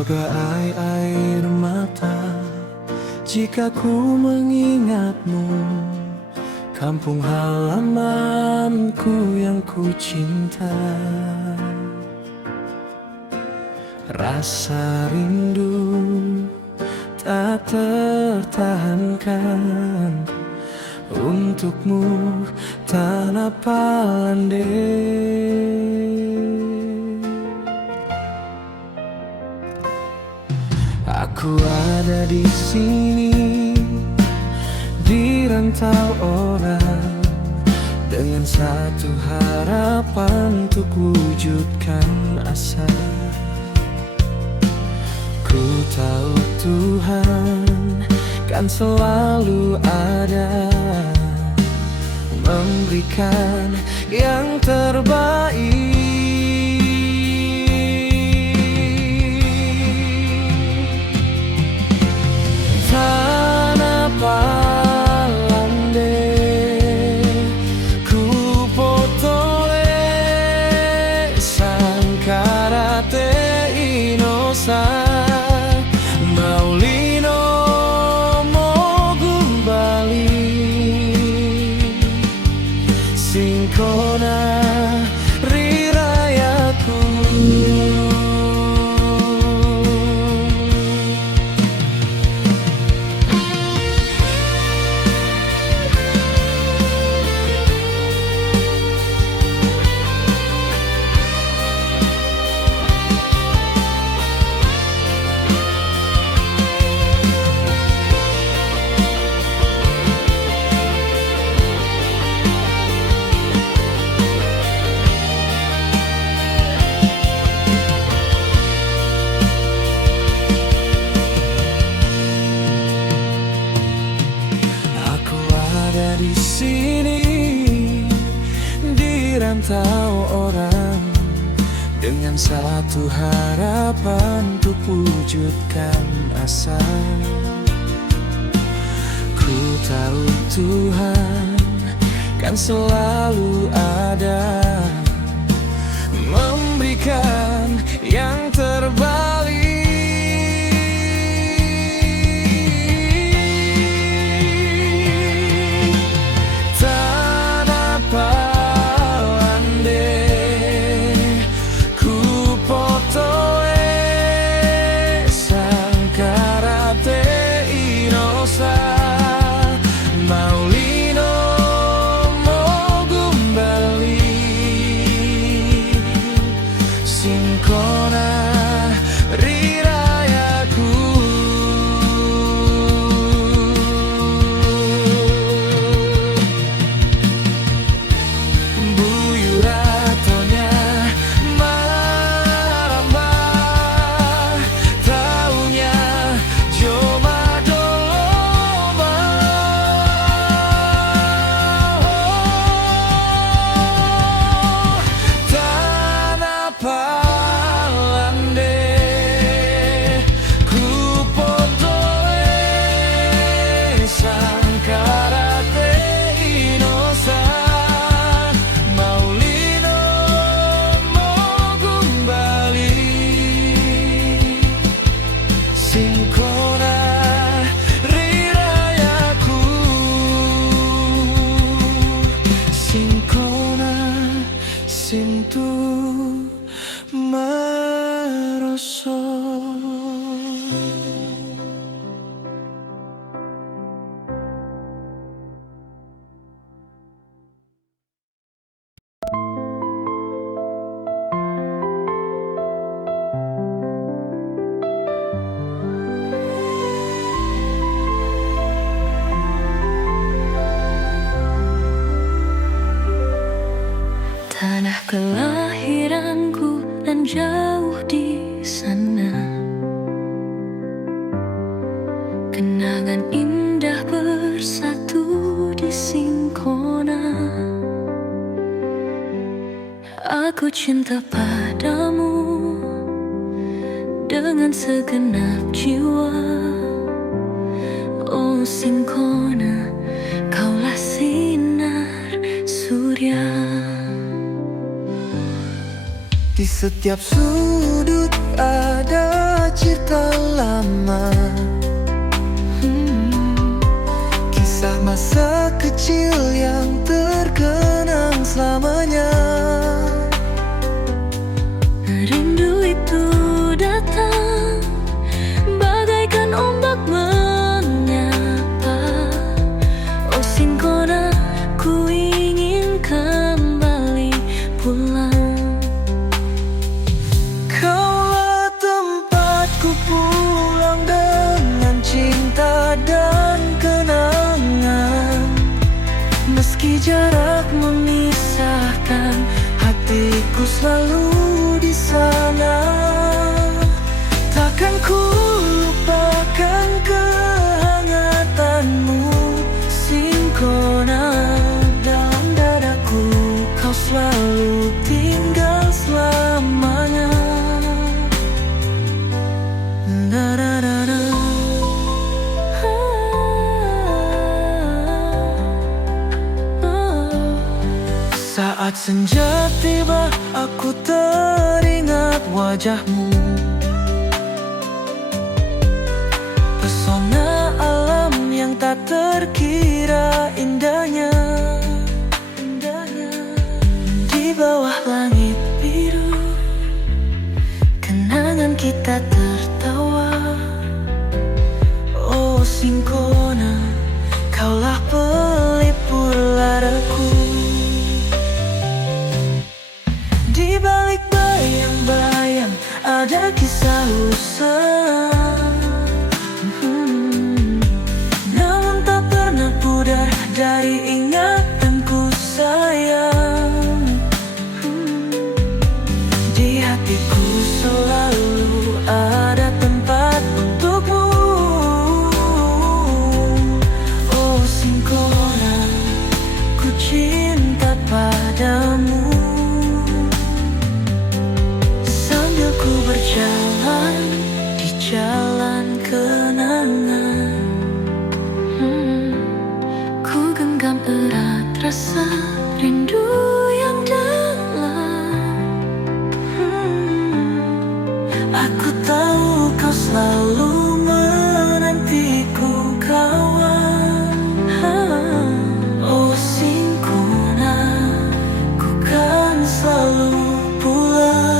Bagai air mata jika ku mengingatmu, kampung halamanku yang ku cinta. Rasa rindu tak tertahankan untukmu, tanah Palande. Aku ada di sini, di rantau orang, dengan satu harapan untuk wujudkan asa. Ku tahu Tuhan kan selalu ada, memberikan yang terbaik. Tanah Palande, ku potole Sangkarate Inosa, Maulino Mogumbali, Singkona Rirayaku. Di sini, di rantau orang, dengan satu harapan untuk wujudkan asa. Ku tahu Tuhan kan selalu ada, memberikan yang terbaik. Sintu Maroso. Tanah kelahiranku dan jauh di sana, kenangan indah bersatu di Singkona. Aku cinta padamu dengan segenap jiwa. Oh Singkona, kaulah sinar surya. Di setiap sudut ada cerita lama, kisah masa kecil yang terkenang selamanya. Rindu itu datang bagaikan ombak menyapa. Oh Singkona, ku ingin kembali pulang. Kaulah tempatku pulang dengan cinta dan kenangan. Meski jarak memisahkan, hatiku selalu di sana. Takkan ku lupakan kehangatanmu, Singkona. Dalam dadaku kau selalu tinggal selamanya. Da-da-da-da. Saat senja tiba, aku teringat wajahmu. Pesona alam yang tak terkira indahnya. Di bawah langit biru, kenangan kita tertawa. Oh Singkona, kaulah pelipur laraku. Di balik bayang-bayang ada kisah usang, namun tak pernah pudar dari ingatanku sayang. Di hatiku selalu ada tempat untukmu. Oh Singkona, ku cinta padamu. Ku berjalan di jalan kenangan, ku genggam erat rasa rindu yang dalam. Aku tahu kau selalu menantiku, kawan. Oh Singkona, ku kan selalu pulang.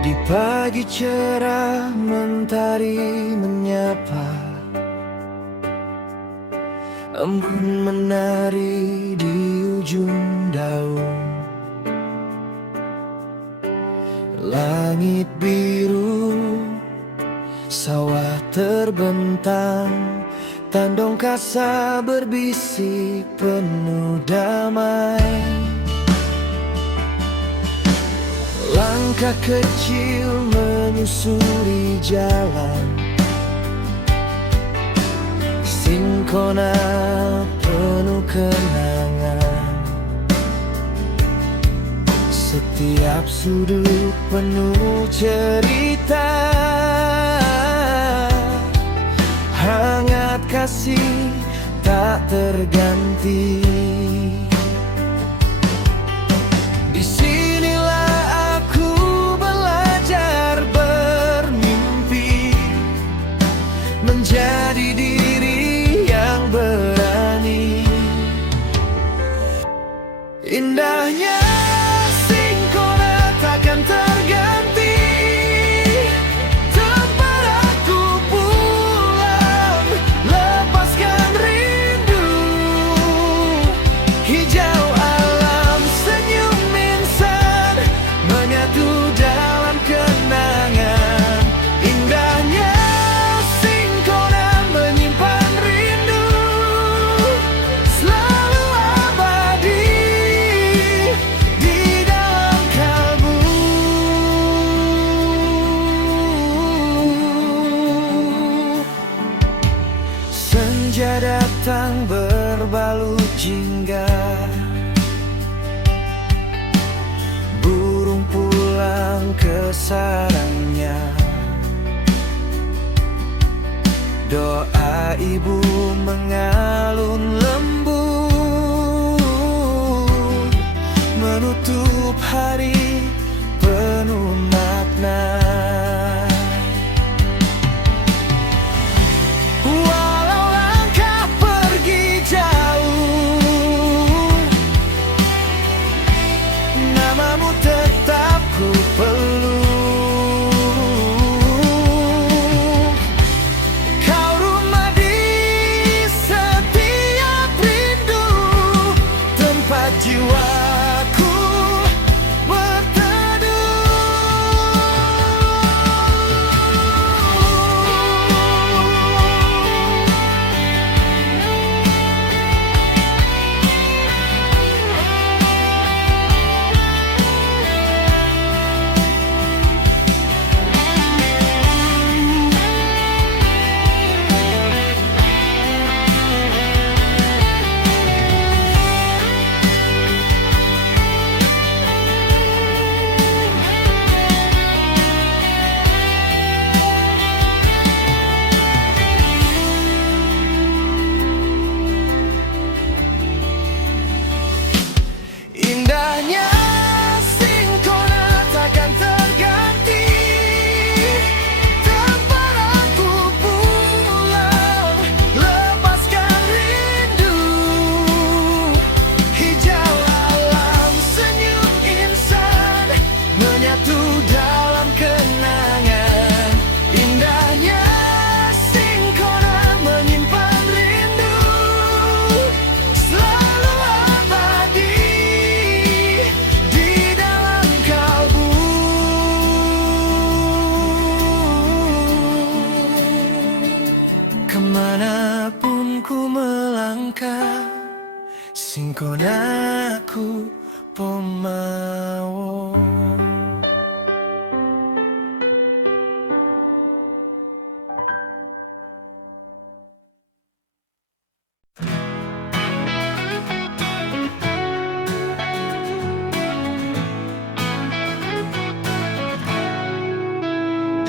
Di pagi cerah mentari menyapa, embun menari di ujung daun. Langit biru, sawah terbentang, tandong kasa berbisik penuh damai. Langkah kecil menyusuri jalan, Singkona penuh kenangan. Setiap sudut penuh cerita, hangat kasih tak terganti. Menjadi diri yang berani. Indahnya Singkona takkan terganti. Tempat aku pulang, lepaskan rindu. Hijau alam, senyum insan ke sarangnya. Doa ibu mengalun lembut, menutup hari penuh makna. Walau langkah pergi jauh, namamu tetap ku peluk. Kau rumah di setiap rindu, tempat jiwaku indahnya Singkona takkan terganti. Tempat aku pulang, lepaskan rindu. Hijau alam, senyum insan, menyatu dalam kenangan. Indahnya Singkona menyimpan rindu, selalu abadi di dalam kalbu. Kemanapun ku melangkah, Singkonaku pemawo.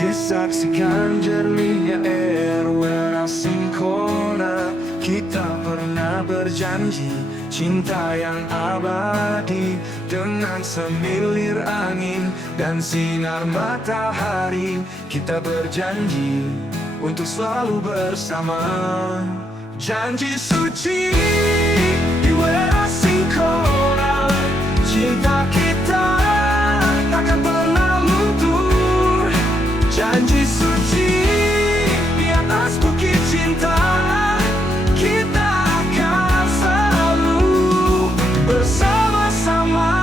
Disaksikan jernihnya air warna Singkona, kita pernah berjanji cinta yang abadi. Dengan semilir angin dan sinar matahari, kita berjanji untuk selalu bersama. Janji suci di warna Singkona, cinta kita takkan pernah luntur. Janji suci di atas bukit cinta, kita akan selalu bersama-sama.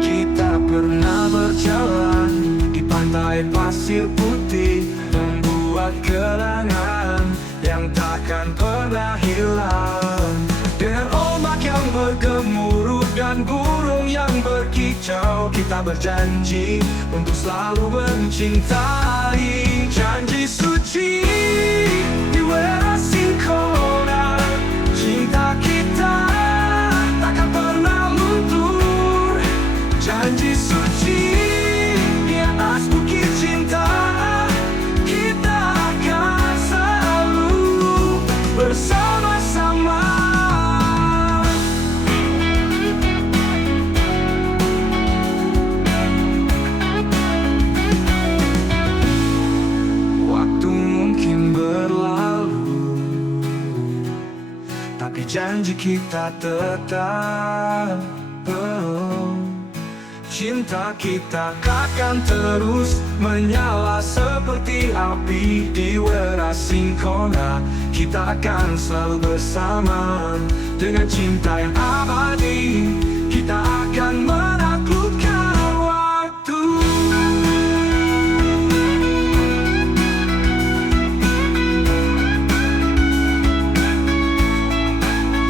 Kita pernah berjalan di pantai pasir putih, membuat kenangan yang takkan pernah hilang. Dengan ombak yang bergemuruh dan burung yang berkicau, kita berjanji untuk selalu mencintai. Janji suci di warna Singkona, cinta kita takkan pernah luntur. Janji suci di atas bukit cinta, kita akan selalu bersama-sama. Waktu mungkin berlalu, tapi janji kita tetap. Cinta kita akan terus menyala seperti api di warna Singkona. Kita akan selalu bersama dengan cinta yang abadi. Kita akan menaklukkan waktu.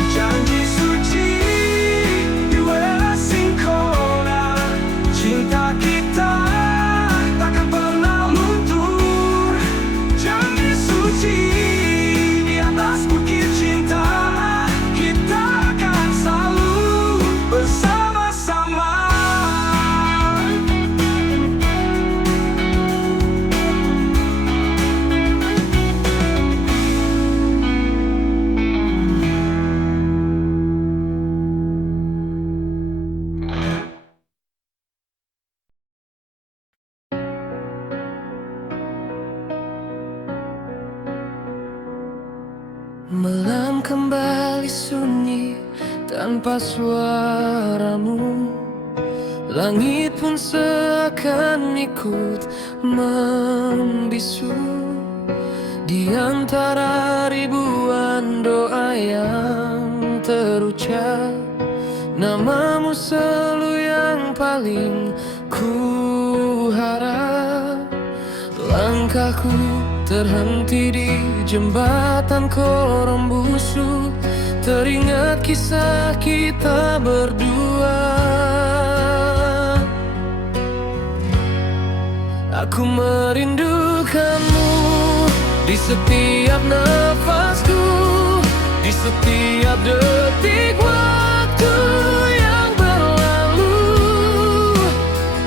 Janji suci di warna Singkona, cinta kita takkan pernah luntur. Janji suci Malam kembali sunyi tanpa suaramu. Langit pun seakan ikut membisu. Di antara ribuan doa yang terucap, namamu selalu yang paling ku harap. Langkahku terhenti di jembatan Korombusu, teringat kisah kita berdua. Aku merindukanmu di setiap nafasku, di setiap detik waktu yang berlalu.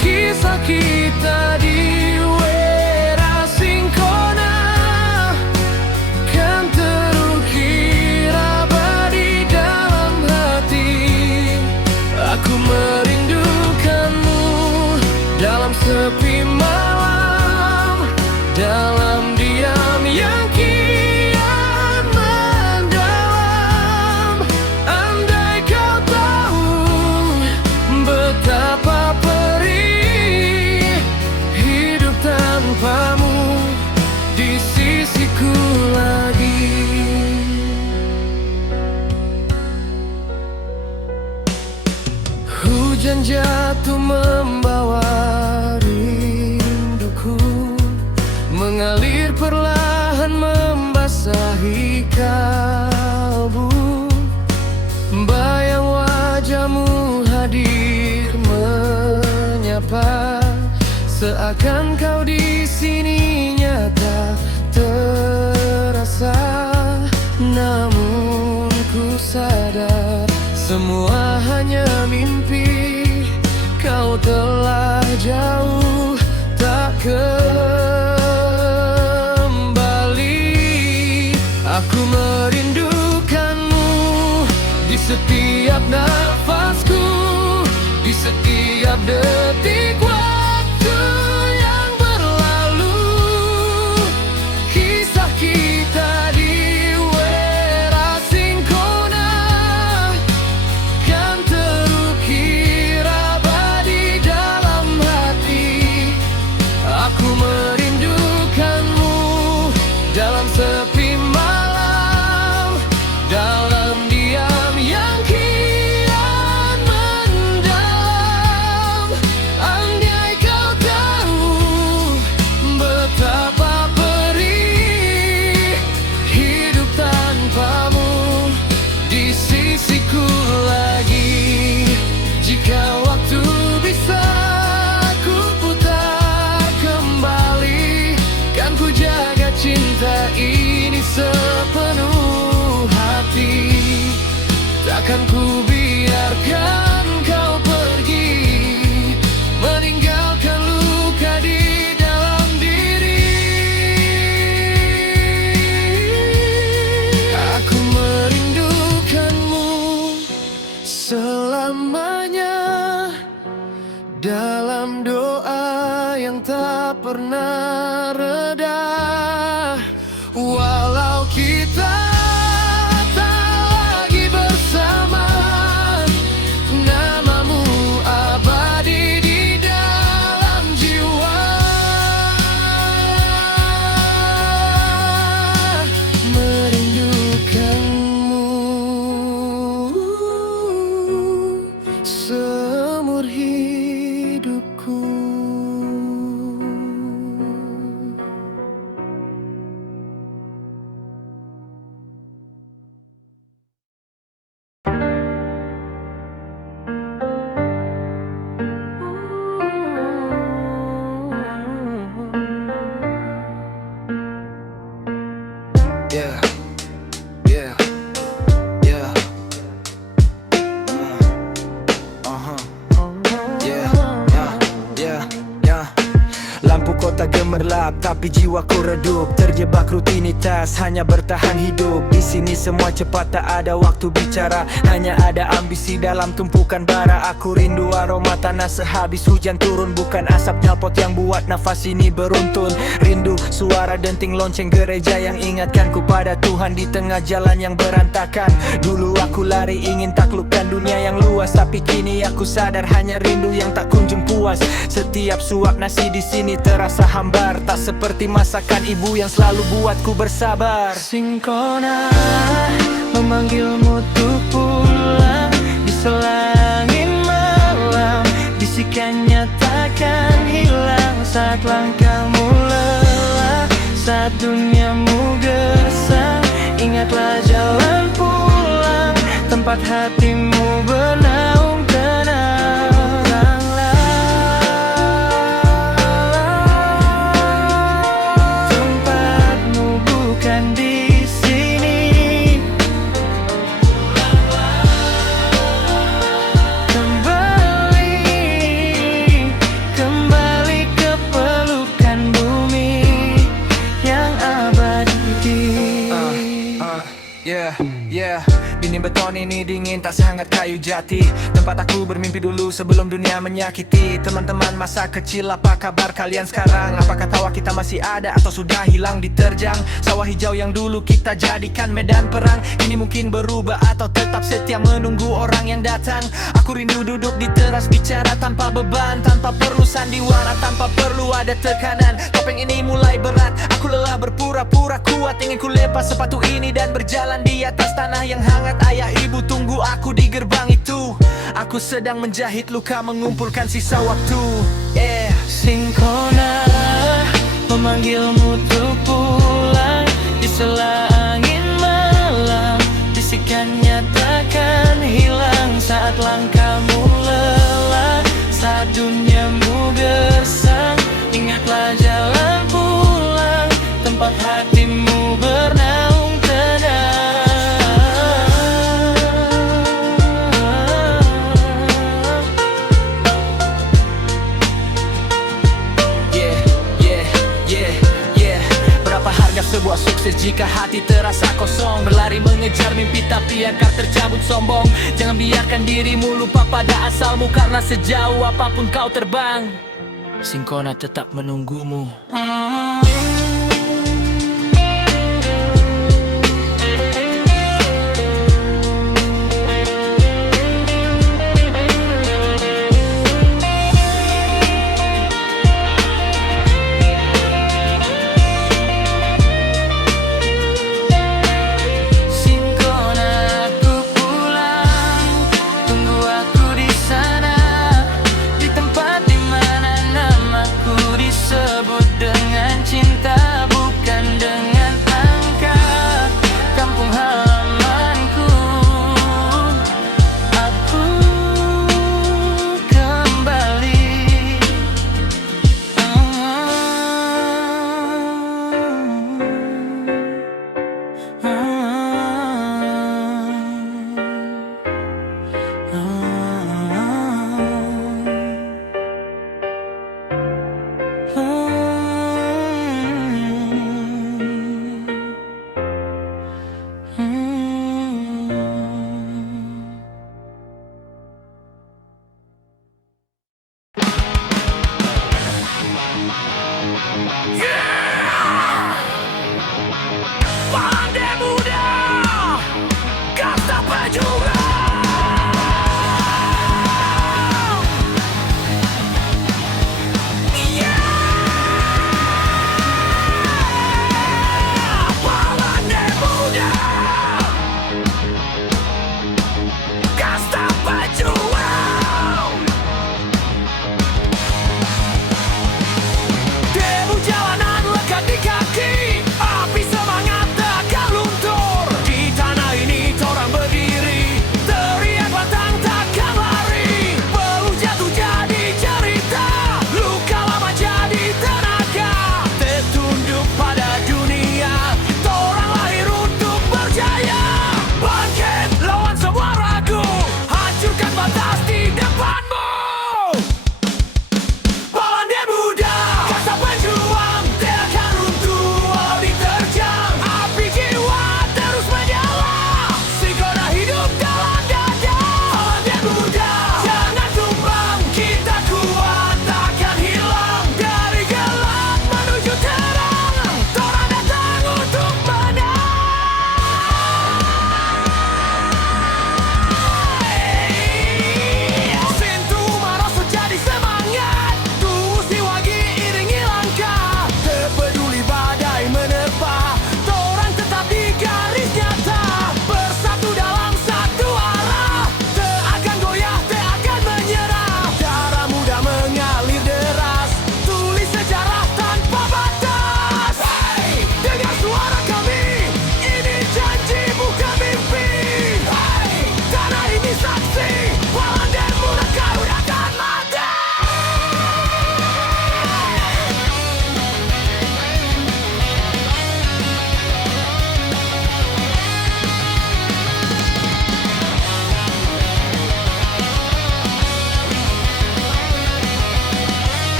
Kisah kita di Werasingkona kan terukir abadi dalam hati. Aku merindukanmu dalam sepi malam, dalam diam yang kian mendalam. Andai kau tahu betapa perih hidup tanpamu di sisiku lagi. Hujan jatuh membawa rinduku, mengalir perlahan membasahi kalbu. Bayang wajahmu hadir menyapa, seakan kau di sini nyata terasa. Namun ku sadar semua hanya mimpi, kau telah jauh tak kembali. Aku merindukanmu di setiap nafasku, di setiap detik waktu yang berlalu. Kisah kita di Werasingkona kan terukir abadi dalam hati. Aku merindukanmu dalam sepi malam, dalam diam yang kian mendalam. Andai kau tahu betapa perih hidup tanpamu di sisiku lagi. Jika waktu bisa ku putar kembali, kan ku jaga cinta ini sepenuh hati. Takkan ku biarkan kau pergi, meninggalkan luka di dalam diri. Aku merindukanmu selamanya, dalam doa yang tak pernah reda. Walau kita tak lagi bersama, namamu abadi di dalam jiwa. Merindukanmu seumur hidupku. gemerlap tapi jiwaku redup, terjebak rutinitas hanya bertahan hidup. Di sini semua cepat, tak ada waktu bicara, hanya ada ambisi dalam tumpukan bara. Aku rindu aroma tanah sehabis hujan turun, bukan asap nyalpot yang buat nafas ini beruntun. Rindu suara denting lonceng gereja yang ingatkanku pada Tuhan di tengah jalan yang berantakan. Dulu aku lari ingin taklukkan dunia yang luas, tapi kini aku sadar hanya rindu yang tak kunjung puas. Setiap suap nasi di sini terasa hambar, tak seperti masakan ibu yang selalu buatku bersabar. Singkona memanggilmu untuk pulang di selangit malam, bisikannya takkan hilang saat langkahmu lelah, saat duniamu gersang. Ingatlah jalan pulang, tempat hatimu bernaung tenang. Tempatmu bukan di sini. Kembali ke pelukan bumi yang abadi. Yeah, dinding beton ini dingin tak sehangat kayu jati. Tempat aku bermimpi dulu sebelum dunia menyakiti. Teman-teman masa kecil, apa kabar kalian sekarang? Apakah tawa kita masih ada atau sudah hilang diterjang? Sawah hijau yang dulu kita jadikan medan perang ini mungkin berubah atau tetap setia menunggu orang yang datang. Aku rindu duduk di teras bicara tanpa beban, tanpa perlu sandiwara, tanpa perlu ada tekanan. Topeng ini mulai berat, aku lelah berpura-pura kuat. Ingin ku lepas sepatu ini dan berjalan di atas tanah yang hangat. Ayah ibu tunggu aku di gerbang itu. Aku sedang menjahit luka, mengumpulkan sisa waktu. Singkona memanggilmu untuk pulang di selangit malam, bisikannya takkan hilang saat langkahmu lelah, saat duniamu gersang. Ingatlah jalan pulang, tempat hatimu bernaung tenang. Sebuah sukses jika hati terasa kosong, berlari mengejar mimpi tapi akar tercabut sombong. Jangan biarkan dirimu lupa pada asalmu, karena sejauh apapun kau terbang, Singkona tetap menunggumu. Dengan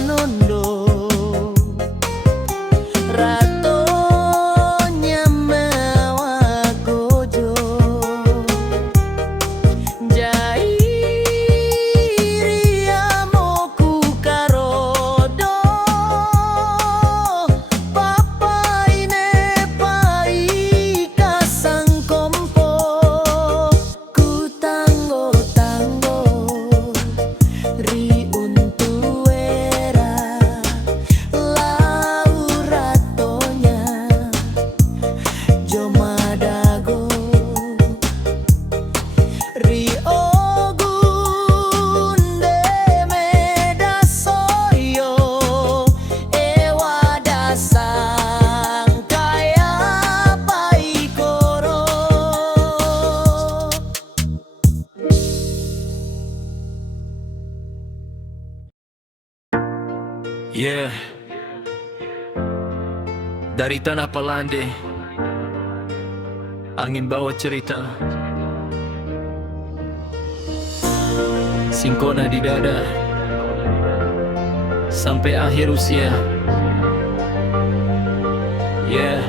nondo ratonya mewah gojo jairi amoku karodo papa ine pai kasang kompo ku tanggo tanggo ri untuk era lauratonya jomadago ri ogunde medasoyo ewa dasang kaya paikoro. Yeah. Dari tanah Palande, angin bawa cerita, Singkona di dada, sampai akhir usia. Yeah,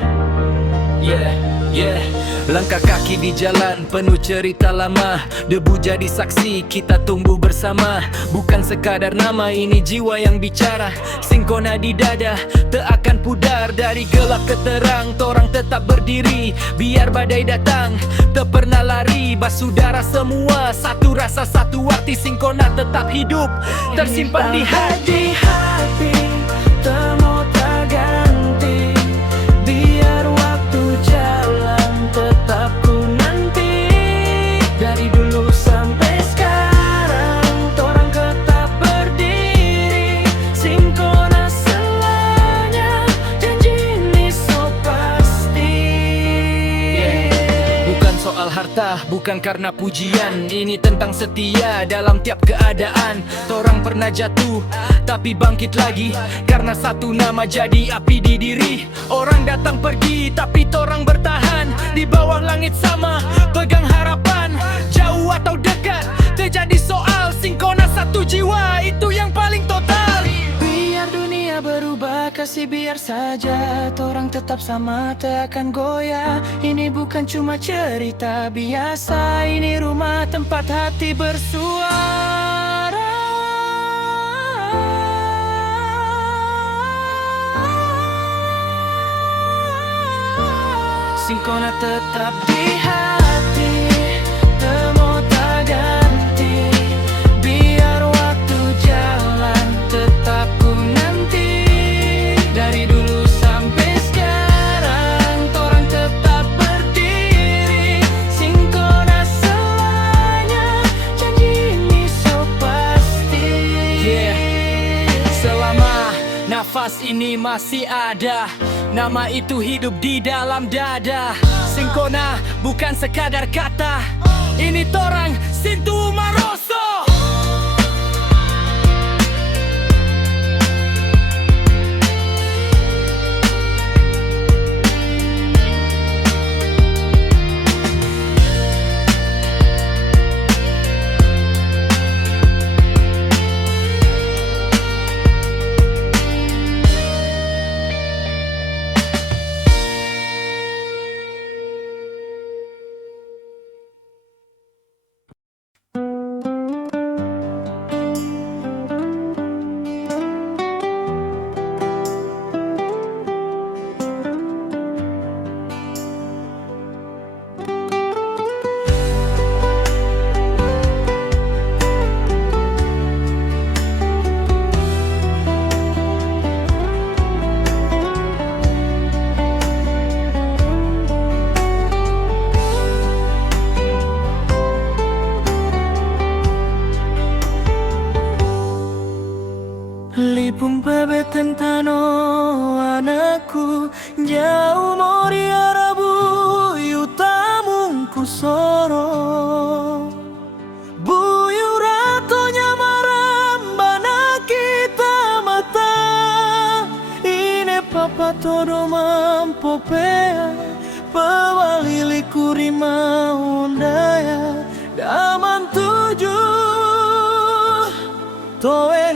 yeah, yeah. Langkah kaki di jalan penuh cerita lama, debu jadi saksi kita tumbuh bersama. Bukan sekadar nama, ini jiwa yang bicara. Singkona di dada, tak akan pudar. Dari gelap ke terang, torang tetap berdiri. Biar badai datang, tak pernah lari. Basudara semua, satu rasa satu arti. Singkona tetap hidup, tersimpan di hati. Temu tak ganti, biar waktu jalan tetap ku nanti. Dari dulu sampai sekarang, torang tetap berdiri. Singkona selanya, janji ini so pasti. Bukan soal harta, bukan karena pujian. Ini tentang setia dalam tiap keadaan. Torang pernah jatuh, tapi bangkit lagi. Karena satu nama jadi api di diri. Orang datang pergi, tapi torang bertahan. Di bawah langit sama, pegang harapan. Jauh atau dekat, terjadi soal. Singkona satu jiwa, itu yang paling total. Biar dunia berubah, kasih biar saja. Torang tetap sama, tak akan goyah. Ini bukan cuma cerita biasa, ini rumah tempat hati bersuara. Singkona tetap di hati, temu tak ganti. Biar waktu jalan tetap ku nanti. Dari dulu sampai sekarang, torang tetap berdiri. Singkona selanya, janji ini so pasti. Yeah. Selama nafas ini masih ada, nama itu hidup di dalam dada. Singkona bukan sekadar kata, ini torang Sintu Maroso. Lipung pabeten tano anakku, jauh mori arabu yutamungku soro. Buyu ratonya marambana kita mata. Ine papa todo mampopea, pawalili kurima undaya. Daman tujuh, toe